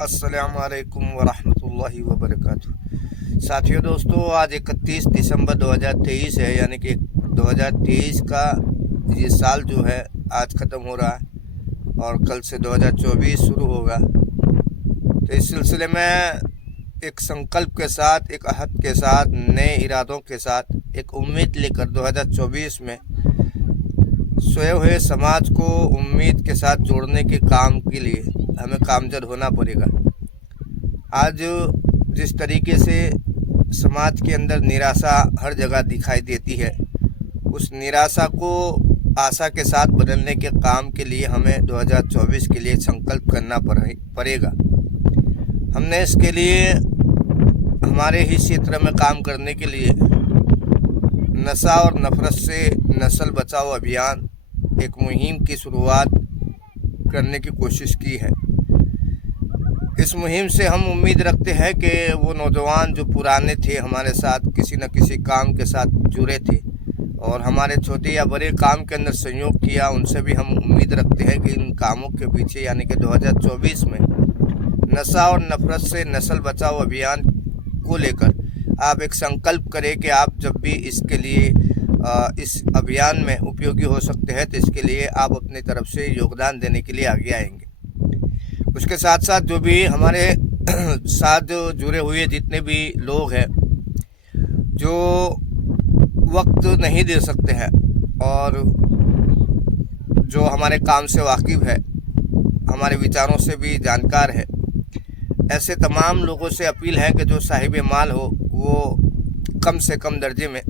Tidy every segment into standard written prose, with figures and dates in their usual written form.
अस्सलामुअलैकुम वरहमतुल्लाहि वबरकातुहू। साथियों दोस्तों, आज 31 दिसंबर 2023 है, यानी कि 2023 का ये साल जो है आज ख़त्म हो रहा है और कल से 2024 शुरू होगा। तो इस सिलसिले में एक संकल्प के साथ, एक अहद के साथ, नए इरादों के साथ, एक उम्मीद लेकर 2024 में सोए हुए समाज को उम्मीद के साथ जोड़ने के काम के लिए हमें कामजद होना पड़ेगा। आज जिस तरीके से समाज के अंदर निराशा हर जगह दिखाई देती है, उस निराशा को आशा के साथ बदलने के काम के लिए हमें 2024 के लिए संकल्प करना पड़ेगा। हमने इसके लिए हमारे ही क्षेत्र में काम करने के लिए नशा और नफरत से नस्ल बचाओ अभियान एक मुहिम की शुरुआत करने की कोशिश की है। इस मुहिम से हम उम्मीद रखते हैं कि वो नौजवान जो पुराने थे, हमारे साथ किसी न किसी काम के साथ जुड़े थे और हमारे छोटे या बड़े काम के अंदर सहयोग किया, उनसे भी हम उम्मीद रखते हैं कि इन कामों के पीछे यानी कि 2024 में नशा और नफरत से नस्ल बचाओ अभियान को लेकर आप एक संकल्प करें कि आप जब भी इसके लिए इस अभियान में उपयोगी हो सकते हैं तो इसके लिए आप अपनी तरफ से योगदान देने के लिए आगे आएंगे। उसके साथ साथ जो भी हमारे साथ जो जुड़े हुए जितने भी लोग हैं जो वक्त नहीं दे सकते हैं और जो हमारे काम से वाकिफ़ है, हमारे विचारों से भी जानकार है, ऐसे तमाम लोगों से अपील है कि जो साहिब माल हो वो कम से कम दर्जे में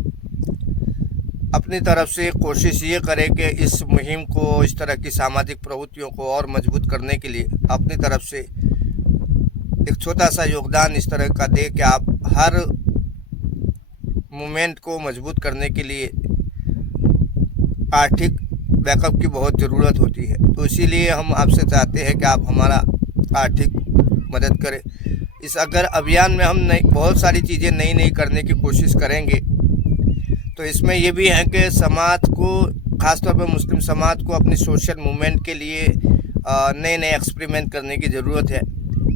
अपनी तरफ से कोशिश ये करे कि इस मुहिम को, इस तरह की सामाजिक प्रवृत्तियों को और मजबूत करने के लिए अपनी तरफ से एक छोटा सा योगदान इस तरह का दे कि आप हर मूवमेंट को मजबूत करने के लिए आर्थिक बैकअप की बहुत ज़रूरत होती है। तो इसीलिए हम आपसे चाहते हैं कि आप हमारा आर्थिक मदद करें। इस अगर अभियान में हम बहुत सारी चीज़ें नई करने की कोशिश करेंगे तो इसमें ये भी है कि समाज को, ख़ासतौर पर मुस्लिम समाज को अपनी सोशल मूवमेंट के लिए नए एक्सपेरिमेंट करने की ज़रूरत है,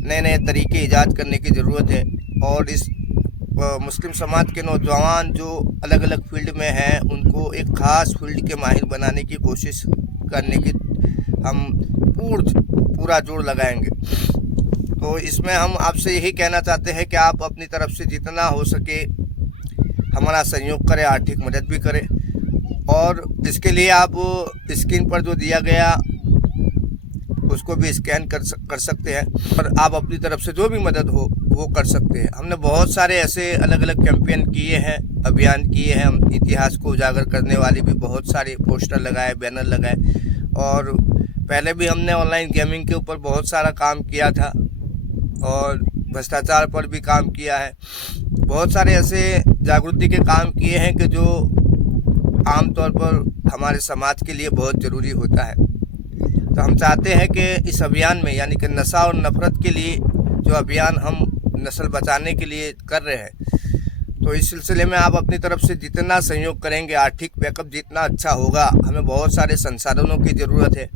नए तरीके ईजाद करने की ज़रूरत है। और इस मुस्लिम समाज के नौजवान जो अलग अलग फील्ड में हैं उनको एक ख़ास फील्ड के माहिर बनाने की कोशिश करने की हम पूरा जोर लगाएंगे। तो इसमें हम आपसे यही कहना चाहते हैं कि आप अपनी तरफ से जितना हो सके हमारा सहयोग करें, आर्थिक मदद भी करें। और इसके लिए आप स्क्रीन पर जो दिया गया उसको भी स्कैन कर सकते हैं और आप अपनी तरफ से जो भी मदद हो वो कर सकते हैं। हमने बहुत सारे ऐसे अलग अलग कैंपेन किए हैं, अभियान किए हैं। हम इतिहास को उजागर करने वाले भी बहुत सारे पोस्टर लगाए, बैनर लगाए और पहले भी हमने ऑनलाइन गेमिंग के ऊपर बहुत सारा काम किया था और भ्रष्टाचार पर भी काम किया है। बहुत सारे ऐसे जागृति के काम किए हैं कि जो आमतौर पर हमारे समाज के लिए बहुत ज़रूरी होता है। तो हम चाहते हैं कि इस अभियान में यानी कि नशा और नफरत के लिए जो अभियान हम नस्ल बचाने के लिए कर रहे हैं, तो इस सिलसिले में आप अपनी तरफ से जितना सहयोग करेंगे, आर्थिक बैकअप जितना अच्छा होगा। हमें बहुत सारे संसाधनों की ज़रूरत है,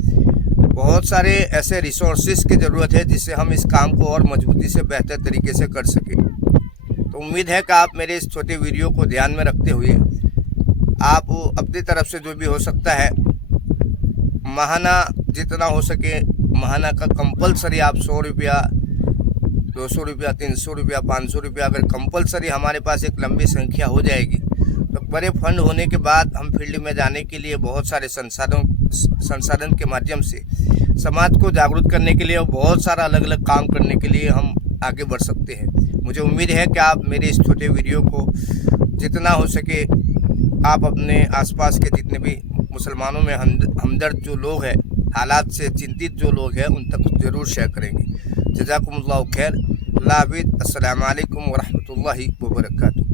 बहुत सारे ऐसे रिसोर्सेज की ज़रूरत है जिससे हम इस काम को और मजबूती से बेहतर तरीके से कर सकें। तो उम्मीद है कि आप मेरे इस छोटे वीडियो को ध्यान में रखते हुए आप अपनी तरफ से जो भी हो सकता है महाना जितना हो सके, महाना का कंपलसरी आप 100 रुपया, 200 रुपया, 300 रुपया, 500 रुपया अगर कंपलसरी हमारे पास एक लंबी संख्या हो जाएगी तो बड़े फंड होने के बाद हम फील्ड में जाने के लिए बहुत सारे संसाधन के माध्यम से समाज को जागरूक करने के लिए और बहुत सारा अलग अलग काम करने के लिए हम आगे बढ़ सकते हैं। मुझे उम्मीद है कि आप मेरे इस छोटे वीडियो को जितना हो सके आप अपने आसपास के जितने भी मुसलमानों में हमदर्द जो लोग हैं, हालात से चिंतित जो लोग हैं, उन तक ज़रूर शेयर करेंगे। जज़ाकुमुल्लाहु खैर। अल्लाह हाफ़िज़। अस्सलामु अलैकुम वरहमतुल्लाहि वबरकातुहू।